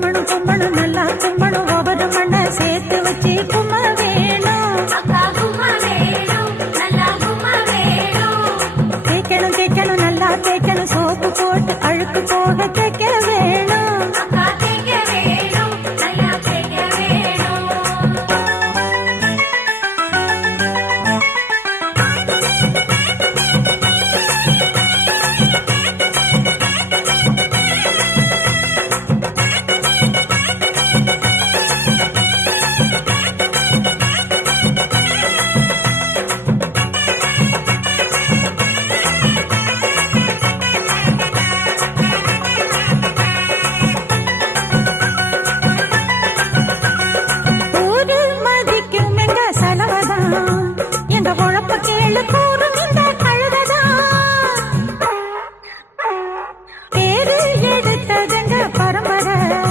கும்மணும் கும்மணும் நல்லா கும்மணும் ஒவ்வொரு மண்ணை சேர்த்து வச்சு கும்ம வேணும். தேய்க்கணும் தேய்க்கணும் நல்லா தேய்க்கணும் சோப்பு போட்டு அழுக்கு போக தேய்க்க வேணும்.